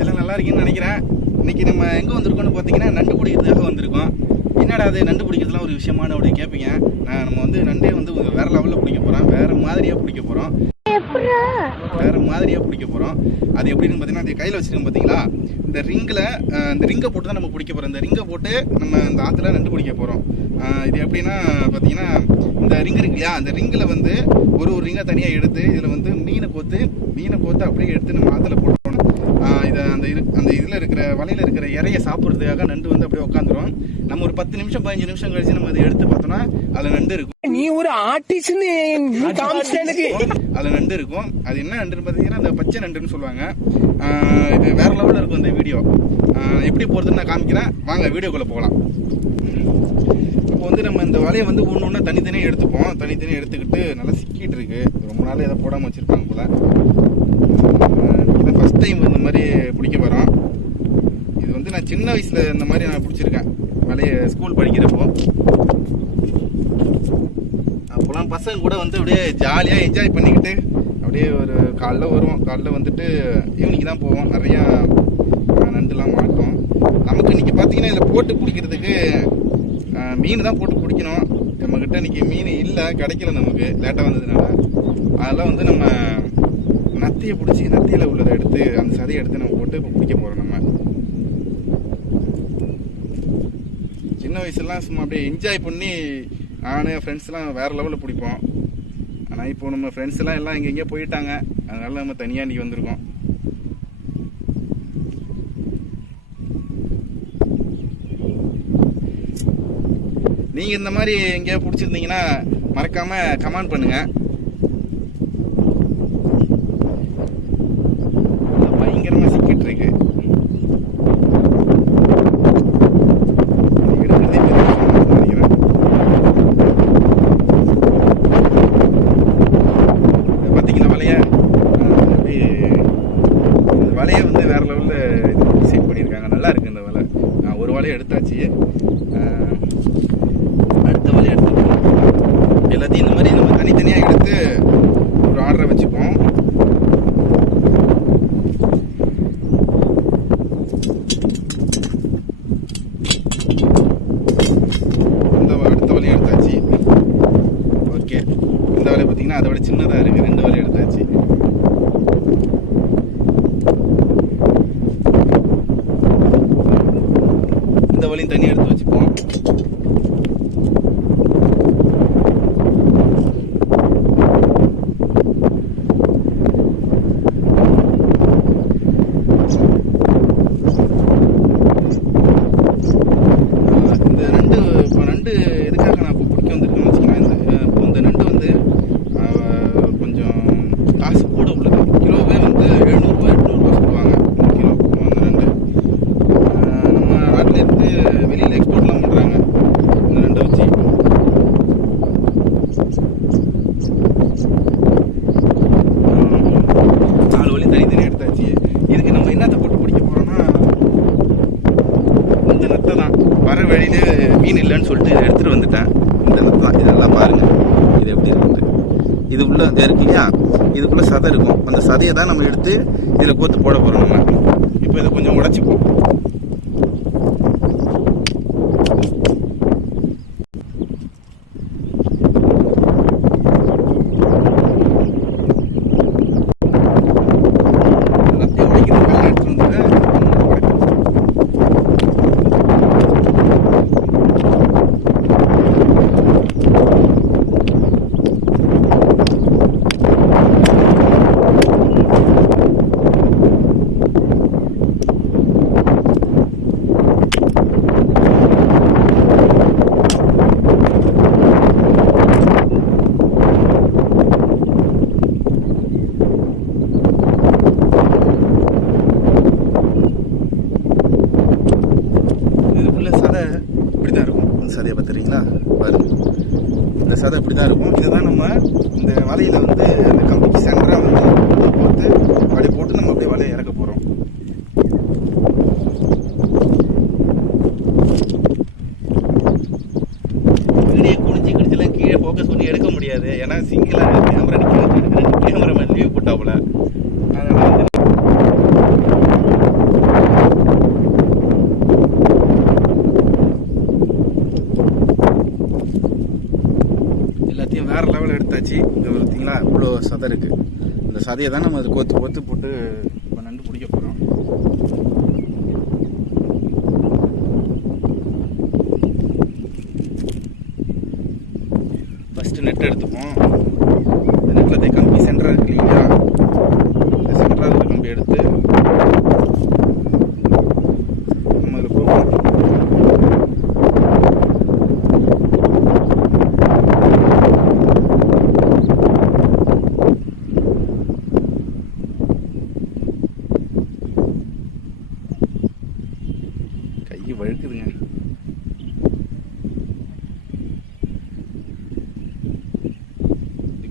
எல்லாம் நல்லா இருக்கீங்கன்னு நினைக்கிறேன். இன்றைக்கி நம்ம எங்கே வந்திருக்கோம்னு பார்த்தீங்கன்னா நண்டு பிடிக்கிறதுக்காக வந்திருக்கோம். என்னடா அது நண்டு பிடிக்கிறதுலாம் ஒரு விஷயமான அப்படி கேட்பீங்க நான் நம்ம வந்து நண்டே வந்து வேறு வேற லெவலில் பிடிக்க போகிறோம் வேறு மாதிரியாக பிடிக்க போகிறோம் மாதிரியாக பிடிக்க போகிறோம் அது எப்படின்னு பார்த்தீங்கன்னா அது கையில் வச்சுருக்கோம் பார்த்தீங்களா இந்த ரிங்கில் இந்த ரிங்கை போட்டு தான் நம்ம பிடிக்க போகிறோம் இந்த ரிங்கை போட்டு நம்ம இந்த ஆற்றுல நண்டு பிடிக்க போகிறோம் இது எப்படின்னா பார்த்தீங்கன்னா இந்த ரிங் இருக்கு இல்லையா? அந்த ரிங்கில் வந்து ஒரு ஒரு ரிங்கை தனியாக எடுத்து இதில் வந்து மீனை கோத்து மீனை கோத்து அப்படியே எடுத்து நம்ம ஆற்றுல போட்டுருவோம் இதை அந்த இரு அந்த இதில் இருக்கிற வலையில் இருக்கிற இறைய சாப்பிட்றதுக்காக நண்டு வந்து அப்படியே உட்காந்துரும். நம்ம ஒரு பத்து நிமிஷம் பதினஞ்சு நிமிஷம் கழிச்சு நம்ம அதை எடுத்து பார்த்தோம்னா அதில் நண்டு இருக்கும். நீ ஒரு ஆர்டிஸ்ட்னு காமிச்சிட்ட எனக்கு. அதில் நண்டு இருக்கும். அது என்ன நண்டுன்னு பார்த்தீங்கன்னா அந்த பச்சை நண்டுன்னு சொல்லுவாங்க. இது வேற லெவலில் இருக்கும் இந்த வீடியோ எப்படி போகிறதுன்னு நான் காமிக்கிறேன். வாங்க வீடியோக்குள்ளே போகலாம். இப்போ வந்து நம்ம இந்த வலையை வந்து ஒன்று ஒன்றா தனித்தனியாக எடுத்துப்போம். தனித்தனியாக எடுத்துக்கிட்டு நல்லா சிக்கிட்டு இருக்கு. ரொம்ப நாள் எதை போடாமல் வச்சுருப்பாங்க போல. இதை ஃபஸ்ட் டைம் இந்த மாதிரி பிடிக்க வரோம் இது வந்து நான் சின்ன வயசில் இந்த மாதிரி நான் பிடிச்சிருக்கேன். வலையை ஸ்கூல் படிக்கிறப்போ. அப்போலாம் பசங்க கூட வந்து அப்படியே ஜாலியாக என்ஜாய் பண்ணிக்கிட்டு அப்படியே ஒரு காலைல வருவோம். காலைல வந்துட்டு ஈவினிங் தான் போவோம். நிறையா நண்டுலாம் மாட்டோம். நமக்கு இன்றைக்கி பார்த்தீங்கன்னா இதில் போட்டு பிடிக்கிறதுக்கு மீன் தான் போட்டு பிடிக்கணும் நம்மக்கிட்ட இன்றைக்கி மீன் இல்லை கிடைக்கல நமக்கு. லேட்டாக வந்ததுனால. அதெல்லாம் வந்து நம்ம நத்தையை பிடிச்சி நத்தையில் உள்ளதை எடுத்து அந்த சதையை எடுத்து நம்ம போட்டு இப்போ பிடிக்க போகிறோம் நம்ம. சின்ன வயசுலாம் சும்மா அப்படியே என்ஜாய் பண்ணி நான் என் ஃப்ரெண்ட்ஸ்லாம் வேறு லெவலில் பிடிப்போம். ஆனால் இப்போ நம்ம ஃப்ரெண்ட்ஸ்லாம் எல்லாம் இங்கே எங்கேயோ போயிட்டாங்க. அதனால நம்ம தனியாக இன்றைக்கி வந்திருக்கோம். நீங்கள் இந்த மாதிரி எங்கேயோ பிடிச்சிருந்தீங்கன்னா மறக்காமல் கமெண்ட் பண்ணுங்கள் பயங்கரமாக சிக்கிட்டு இருக்கு எடுக்கிறதே பெரிய விஷயமா இருக்கும்னு நினைக்கிறேன் இதை பார்த்தீங்களா வலைய அப்படியே இந்த வலையை வந்து வேற லெவலில் டிசைன் பண்ணியிருக்காங்க நல்லா இருக்கு இந்த வலை நான் ஒரு வலையை எடுத்தாச்சு அஹ், அடுத்த வலையை எடுத்துப்போம் எல்லாத்தையும் இந்த மாதிரி நம்ம தனித்தனியாக எடுத்து ஒரு ஆர்டரை வச்சுப்போம் இந்த வ- அடுத்த வலையை எடுத்தாச்சு ஓகே இந்த வலை பார்த்தீங்கன்னா அதை விட சின்னதாக இருக்குது ரெண்டு வலை எடுத்தாச்சு இந்த தண்ணி எடுத்து வச்சுப்போம் ஆஹ் இந்த நண்டு இப்போ நண்டு எதுக்காக நான் இப்போ பிடிக்க வந்திருக்கேன்னு வச்சுக்கோங்களேன் இந்த ஆஹ் இப்போ இந்த நண்டு வந்து ஆஹ் கொஞ்சம் காசு கூட உள்ளது கிலோவே வந்து எழுநூறுபா எட்நூறுபா சொல்லுவாங்க ஒரு கிலோ அந்த நண்டு ஆஹ் நம்ம நாட்டில் இருந்து வெளியில் எக்ஸ்போர்ட்லாம் பண்ணுறாங்க இந்த நண்டை வச்சு ஆஹ் நாலு வழி தனித்தனி எடுத்தாச்சு இதுக்கு நம்ம என்னத்தை போட்டு பிடிக்க போகிறோம்னா இந்த நத்தை தான் போகிற வழியில மீன் இல்லைன்னு சொல்லிட்டு இதை எடுத்துட்டு வந்துட்டேன். இந்த இதெல்லாம் பாருங்கள் இது எப்படி இருக்குது இது உள்ள இது இருக்கு இல்லையா? இதுக்குள்ளே சதை இருக்கும். அந்த சதையை தான் நம்ம எடுத்து இதில் கோத்து போட போகிறோம் நம்ம. இப்போ இதை கொஞ்சம் உடச்சிப்போம் எல்லாத்தையும் உடைக்கிறதுக்காக எடுத்துட்டு வந்துட்டு உடைப்போம் இதுக்குள்ள சதை இப்படி தான் இருக்கும் இந்த சதையை பார்த்துறீங்களா பாருங்க இந்த சதை இப்படி தான் இருக்கும் இதுதான் நம்ம இந்த வலையில வந்து அந்த கம்பிக்கு சென்டராக வந்து போட்டு அப்படியே போட்டு நம்ம அப்படியே வலையை இறக்க போகிறோம் வீடியோ குடிச்சு குடிச்சுலாம் கீழே ஃபோக்கஸ் பண்ணி எடுக்க முடியாது ஏன்னா சிங்கிளாக கேமரா நிற்க வச்சு எடுக்கிறேன் கேமராமேன் லீவ் போட்டாப்புல அதனால வந்து போட்டாச்சு இங்கே பார்த்தீங்களா இவ்வளோ சதை இருக்கு. இந்த சதையை தான் நம்ம அதை கோத்து கோத்து போட்டு இப்போ நண்டு பிடிக்க போகிறோம் ஃபஸ்ட்டு நெட் எடுத்துப்போம் இந்த நெட்டில் தே கம்பி சென்டராக இருக்கு இல்லைங்களா இந்த சென்டராக இருக்கிற கம்பி எடுத்து நம்ம இதில் போவோம் கை வழுக்குதுங்க.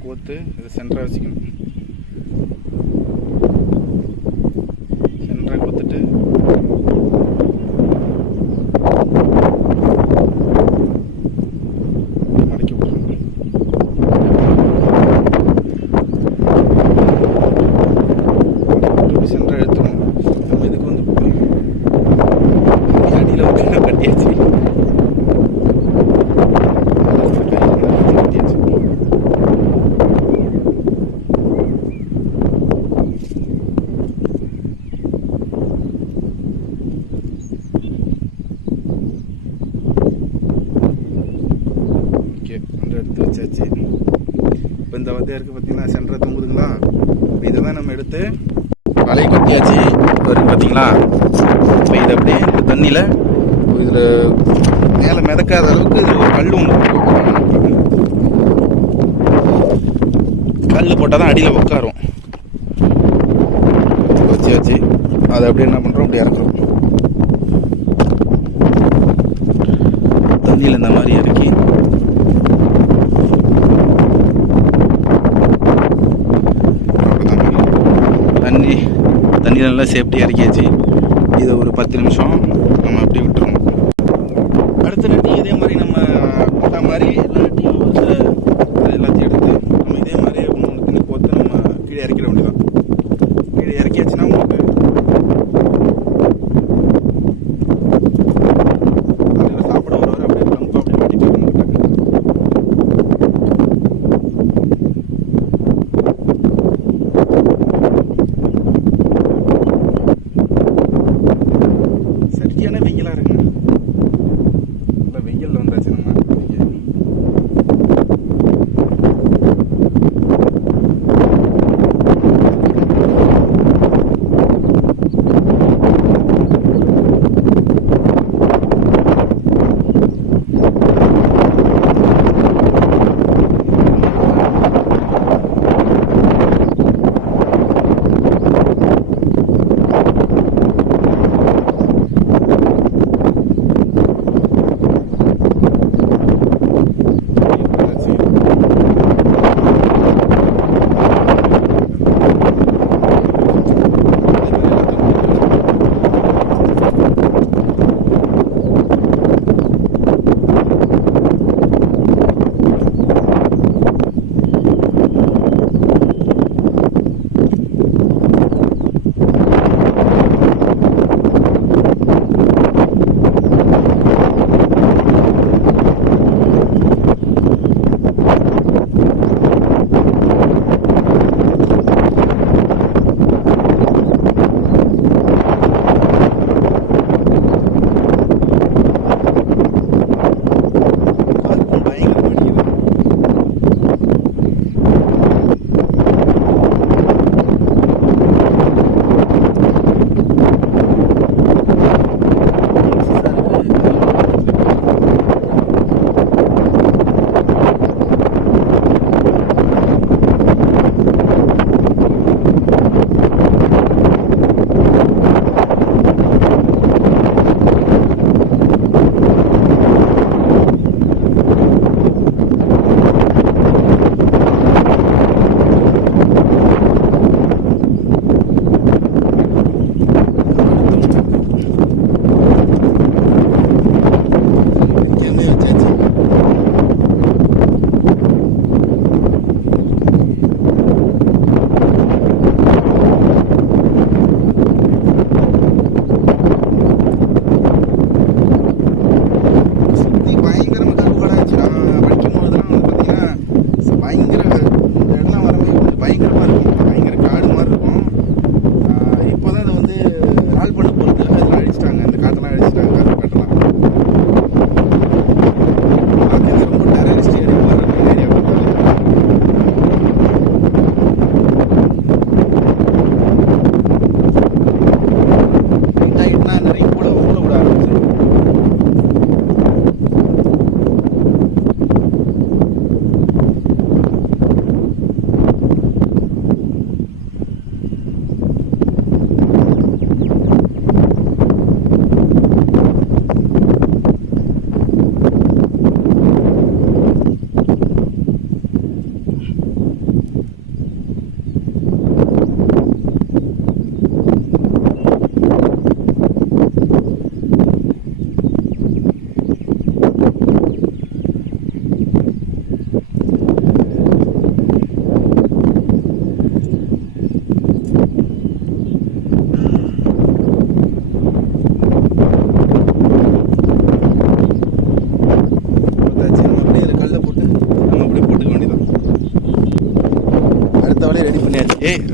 கோத்து இதை சென்டராக வச்சுக்கணும் சென்டராக கோத்துட்டு மடக்கி விட்டுறணும் இப்படி சென்டராக எடுத்துரும் நம்ம இதுக்கு வந்து அடியில் வந்து கட்டியாச்சு கட்டியாச்சு ஓகே வந்து ஆயிடுச்சு இப்போ இந்த வத்தையா இருக்குது சென்ற சென்டரை தொங்குதுங்களா? இப்போ இதை தான் நம்ம எடுத்து வலை கட்டியாச்சு. வரும் பார்த்தீங்களா இப்போ இதை அப்படியே இந்த தண்ணியில் இதில் மேலே மிதக்காத அளவுக்கு இதில் ஒரு கல் ஒன்று கல் போட்டால் தான் அடியில் உட்காரும். வச்சாச்சு அதை அப்படியே என்ன பண்ணுறோம் அப்படி இறக்குறோம் தண்ணியில் இந்த மாதிரி இறக்கி தண்ணி தண்ணியில் நல்லா சேஃப்டியாக இறக்கியாச்சு இதை ஒரு பத்து நிமிஷம் நம்ம அப்படியே விட்டுருவோம் அடுத்த நாட்டி இதே மாதிரி நம்ம போட்ட மாதிரி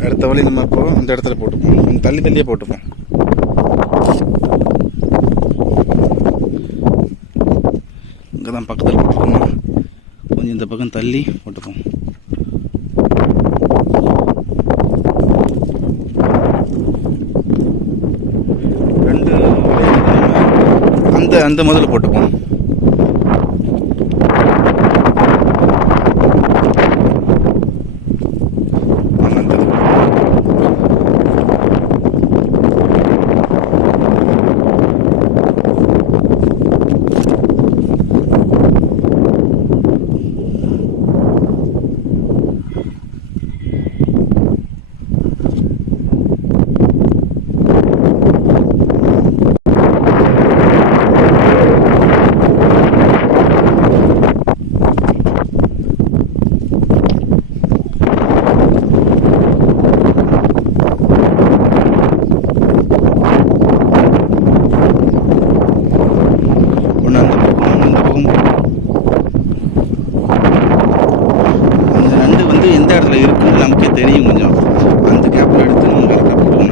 அடுத்த வழி நம்ம இப்போ இந்த இடத்துல போட்டுப்போம். கொஞ்சம் தள்ளி தள்ளியே போட்டுப்போம். இங்கே தான் பக்கத்தில் போட்டுருக்கோமா. கொஞ்சம் இந்த பக்கம் தள்ளி போட்டுப்போம். ரெண்டு அந்த அந்த முதல்ல போட்டுப்போம் ஆமா, அந்த இது. ஒன்று அந்த பக்கம் ஒன்று இந்த பக்கம் அந்த நண்டு வந்து எந்த இடத்துல இருக்குன்னு நமக்கே தெரியும் கொஞ்சம் அந்த கேப்பில் எடுத்து நம்ம கரெக்டாக போடுவோம்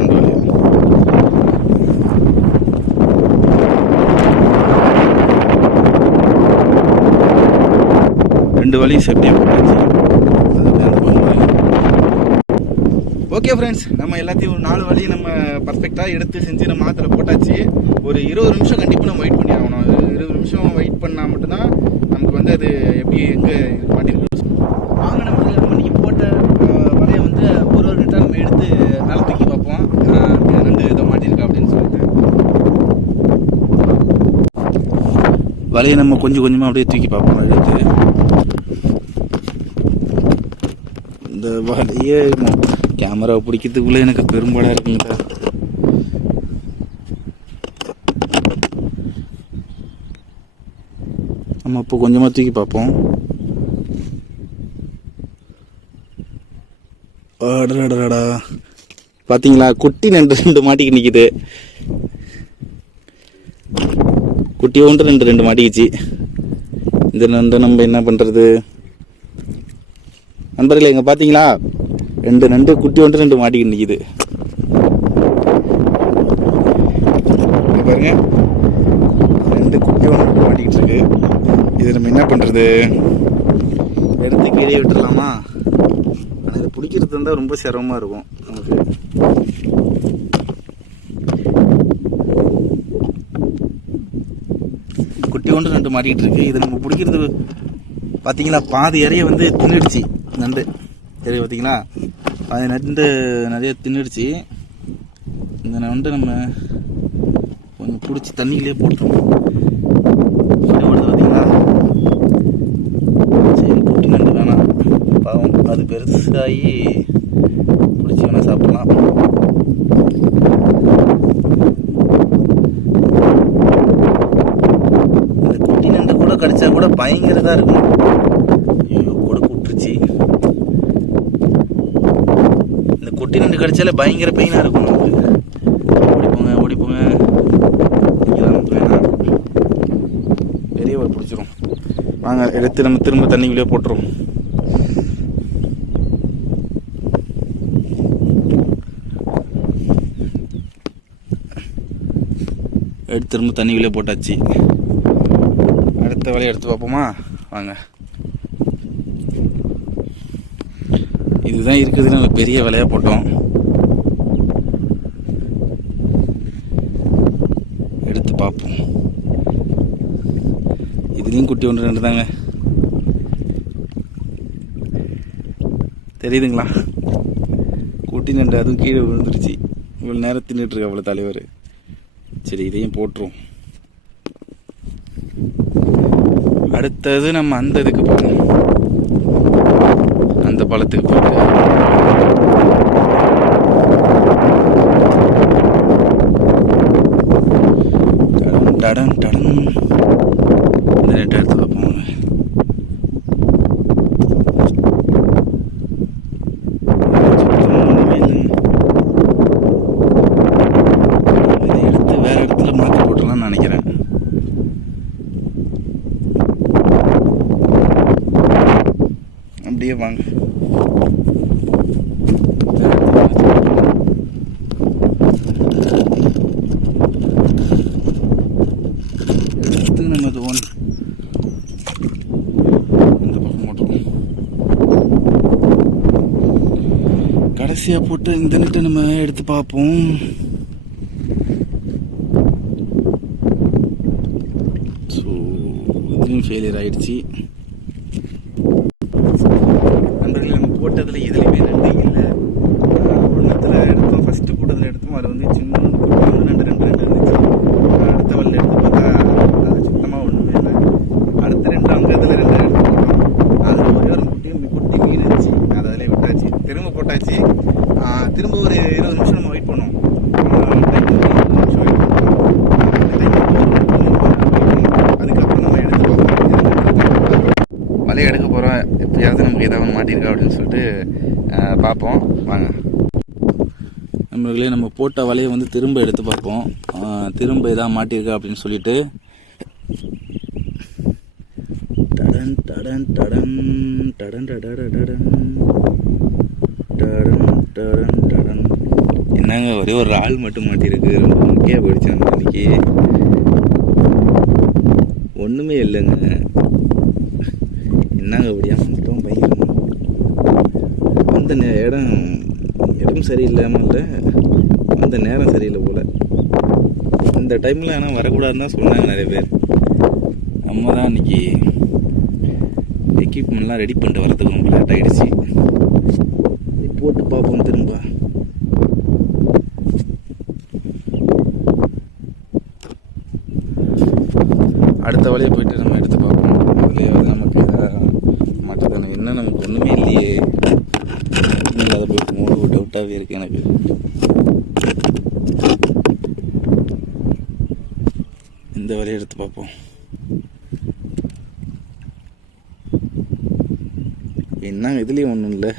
நண்டு வலையை ரெண்டு வழியும் போட்டாச்சு ஓகே ஃப்ரெண்ட்ஸ் நம்ம எல்லாத்தையும் ஒரு நாலு வழியும் நம்ம பர்ஃபெக்டாக எடுத்து செஞ்சு நம்ம ஆற்றுல போட்டாச்சு. ஒரு இருபது நிமிஷம் கண்டிப்பாக நம்ம வெயிட் பண்ணி ஆகணும். அது இருபது நிமிஷம் வெயிட் பண்ணால் மட்டும்தான் நமக்கு வந்து அது எப்படி எங்கே மாட்டிருக்கு. வாங்க நம்ம நம்ம இன்றைக்கி போட்ட அஹ், வலையை வந்து ஒரு ஒரு நிமிஷம் நம்ம எடுத்து மேலே தூக்கி பார்ப்போம். அஹ், ரெண்டு இதை மாட்டியிருக்கா அப்படின்னு சொல்லிட்டு. வலையை நம்ம கொஞ்சம் கொஞ்சமாக அப்படியே தூக்கி பார்ப்போம். எடுத்து இந்த வலையே கேமரா பிடிக்கிறதுக்குள்ளே எனக்கு பெரும்பாடாக இருக்குங்களா நம்ம இப்போ கொஞ்சமாக தூக்கி பார்ப்போம். அடடடடா பார்த்தீங்களா குட்டி ரெண்டு ரெண்டு மாட்டிக்கு நிற்கிது குட்டி ஒன்று ரெண்டு ரெண்டு மாட்டிக்கிச்சு. இந்த நண்டை நம்ம என்ன பண்ணுறது நண்பர்களே இங்கே பார்த்தீங்களா ரெண்டு நண்டு குட்டி ஒன்று ரெண்டு மாட்டிக்கிட்டு நிற்கிது பாருங்க. ரெண்டு குட்டி ஒன்று மாட்டிக்கிட்டு இருக்கு இது நம்ம என்ன பண்ணுறது எடுத்து கீழே விட்டுடலாமா ஆனால் இதை பிடிக்கிறது இருந்தால் ரொம்ப சிரமமாக இருக்கும். நமக்கு. குட்டி ஒன்று ரெண்டு மாட்டிக்கிட்டு இருக்கு. இது நம்ம பிடிக்கிறது பார்த்தீங்களா பாதி இறைய வந்து தின்னுடுச்சு. நண்டு. இறைய பார்த்தீங்களா அது நண்டு நிறைய தின்னுடுச்சு. இந்த நண்டு நம்ம கொஞ்சம் பிடிச்சி தண்ணியிலே போட்டுருவோம். பார்த்தீங்களா சரி குட்டி நண்டு வேணாம் பாவம் அது பெருசாகி பிடிச்சி வேணால் சாப்பிடலாம். இந்த குட்டி நண்டு கூட கடிச்சா கூட பயங்கரதாக இருக்கும். ஐயோ கூட கூப்பிட்டுருச்சு இந்த குட்டி நண்டு கடிச்சாலே பயங்கர பெயினாக இருக்கும் நமக்கு ஓடி போங்க ஓடி போங்க வேணாம். பெரிய ஒரு பிடிச்சிரும். வாங்க எடுத்து நம்ம திரும்ப தண்ணிக்குள்ளே போட்டுரும் எடுத்து திரும்ப தண்ணிக்குள்ளே போட்டாச்சு. அடுத்த வேலையை எடுத்து பார்ப்போமா? வாங்க. இதுதான் இருக்குது நம்ம பெரிய விலையாக போட்டோம். எடுத்து பார்ப்போம். இதுலேயும் குட்டி ஒன்று ரெண்டு தாங்க. தெரியுதுங்களா? குட்டி நண்டு அதுவும் கீழே விழுந்துருச்சு. இவ்வளோ நேரம் தின்னுட்டு அவ்வளோ தலைவர். சரி இதையும் போட்டுருவோம். அடுத்தது நம்ம அந்த இதுக்கு போகணும். அந்த பழத்துக்கு போயிட்டு. டடன் டடன் இந்த நெட்டை எடுத்து பார்ப்போம் இதை எடுத்து வேற இடத்துல மாற்றி போட்டுடலாம்னு நினைக்கிறேன் அப்படியே வாங்க வேற ஈஸியாக போட்டு இந்த நெட்டை நம்ம எடுத்து பார்ப்போம். ஸோ இதுவும் ஃபெயிலியர் ஆயிடுச்சு. நண்பர்களே நம்ம போட்டதில் எதுலையுமே நண்டு இல்லை ஒன்றத்தில் எடுத்தோம் ஃபஸ்ட்டு கூட்டத்தில் எடுத்தோம் அதில் வந்து சின்ன ஒன்று ரெண்டு ரெண்டு ரெண்டு இருந்துச்சு அடுத்த வல்ல எடுத்து பார்த்தா அது சுத்தமாக ஒன்றுமே இல்லை அடுத்த ரெண்டு அங்கே இதில் ரெண்டு எடுத்து போட்டோம் அதில் ஒரே ஒரு குட்டி குட்டி மீன் இருந்துச்சு அதை அதிலே விட்டாச்சு திரும்ப போட்டாச்சு ஆ, திரும்ப ஒரு இருபது நிமிஷம் நம்ம வெயிட் பண்ணோம் டைம் இருபது நிமிஷம் வெயிட் பண்ணோம் அதுக்கப்புறம் நம்ம எடுத்து பார்ப்போம் வலையை எடுக்க போகிறோம் எப்பயாவது நமக்கு ஏதாவது மாட்டியிருக்கா அப்படின்னு சொல்லிட்டு பார்ப்போம். வாங்க. நம்மளே நம்ம போட்ட வலையை வந்து திரும்ப எடுத்து பார்ப்போம். திரும்ப இதாக மாட்டியிருக்கா அப்படின்னு சொல்லிட்டு. டடன் டடன் டடன் டடன் டடன் டடன் டடன் டடன் டடன் என்னங்க ஒரே ஒரு ஆள் மட்டும் மாட்டியிருக்கு. ரொம்ப முக்கிய போயிடுச்சு நம்ம இன்னைக்கு ஒன்றுமே இல்லைங்க. என்னங்க அப்படியா அந்த நே இடம் இடம் சரியில்லாமல் இல்லை. அந்த நேரம் சரியில்லை போல். அந்த டைமில் ஆனால் வரக்கூடாதுன்னு தான் சொன்னாங்க நிறைய பேர். நம்ம தான் அன்றைக்கி எக்யூப்மெண்ட்லாம் ரெடி பண்ணிட்டு வரதுக்கு ரொம்ப லேட் ஆகிடுச்சு போட்டு பார்ப்போம் திரும்ப. அடுத்த வழியை போயிட்டு நம்ம எடுத்து பார்ப்போம் அதுலேயாவது நமக்கு மாட்டதானே என்ன நமக்கு ஒன்றுமே இல்லையே இல்லாத போயிட்டு மூணு இருக்குது எனக்கு. இந்த வழியை எடுத்து பார்ப்போம். என்ன இதுலேயும் ஒன்றும் இல்லை.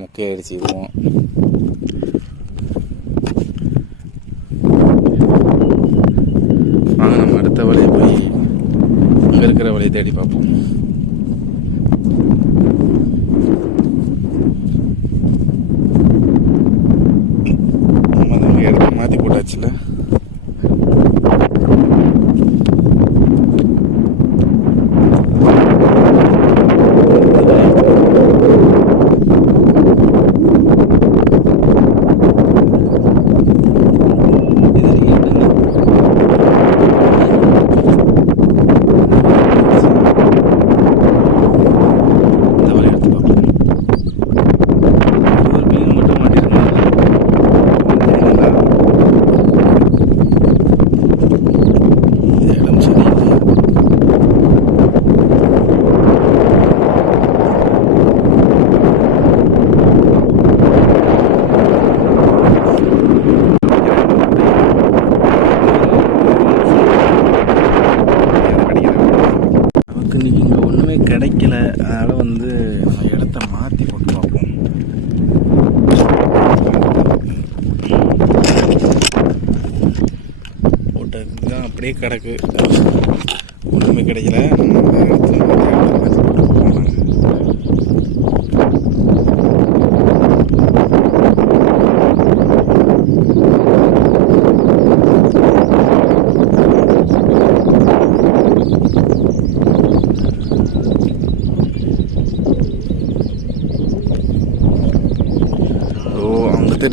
மொக்கையாயிடுச்சு இதுவும் வாங்க நம்ம அடுத்த வழியை போய் அங்கே இருக்கிற வழியை தேடி பார்ப்போம். обогревателя ஒன்றுமே அதனால் வந்து நம்ம இடத்த மாற்றி போட்டு பார்ப்போம். போட்டதுதான் அப்படியே கிடக்கு. ஒன்றுமே கிடைக்கல. நம்ம இடத்துல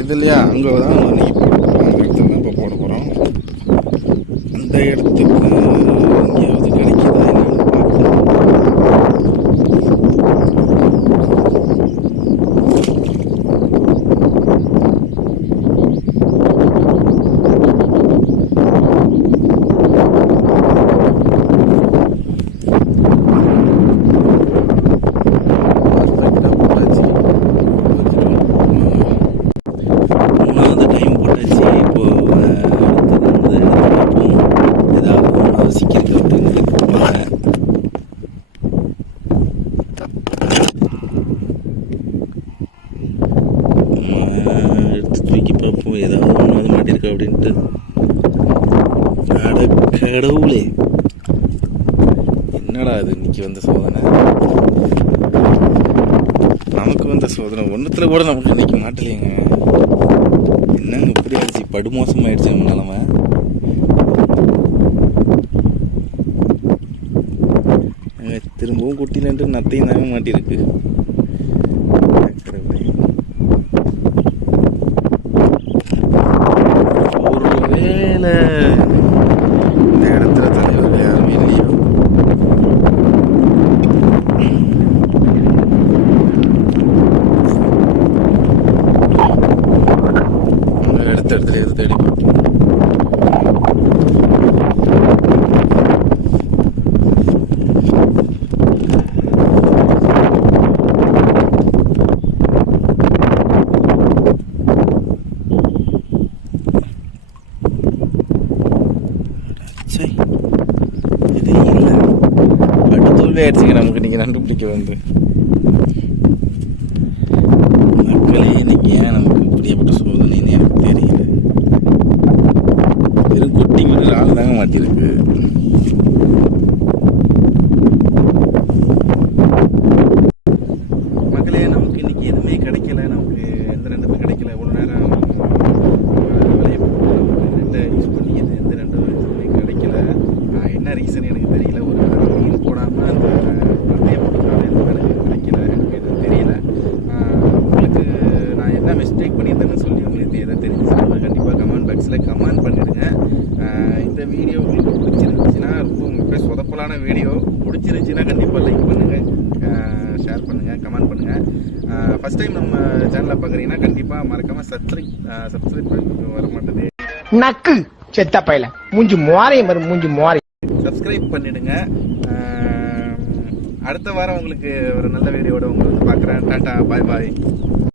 இது இல்லையா அங்கே தான் இன்னைக்கு போட போகிறோம் அந்த இடத்துல தான் இப்போ போட போகிறோம் அந்த இடத்துக்கு எங்கேயாவது கிடைக்குதா என்னன்னு பார்ப்போம் பர்ஃபெக்டாக போட்டாச்சு மூணாவது டைம் போட்டாச்சு இப்போ அஹ், அடுத்தது வந்து எடுத்து பார்ப்போம் ஏதாவது மூணாவது சிக்கிருக்கு அப்படின்னு பார்ப்பேன் அஹ், எடுத்து தூக்கி பார்ப்போம் ஏதாவது ஒன்றாவது மாட்டியிருக்கா அப்படின்ட்டு அட கடவுளே. என்னடா இது இன்னைக்கு வந்த சோதனை? நமக்கு வந்த சோதனை. ஒன்றுத்தில் கூட நமக்கு இன்னைக்கு மாட்டலையேங்க. என்னங்க இப்படி ஆயிடுச்சு படுமோசமாயிடுச்சு நம்ம நிலமை. திரும்பவும் குட்டிலன்ட்டு நத்தையும் தாங்க மாட்டியிருக்கு. करते रहते நக்கு. செத்த பையில. மூஞ்சி மோரை மறு மூஞ்சி மோரை சப்ஸ்கிரைப் பண்ணிடுங்க. அடுத்த வாரம் உங்களுக்கு ஒரு நல்ல வீடியோட உங்களை வந்து பார்க்குறேன். Tata bye bye.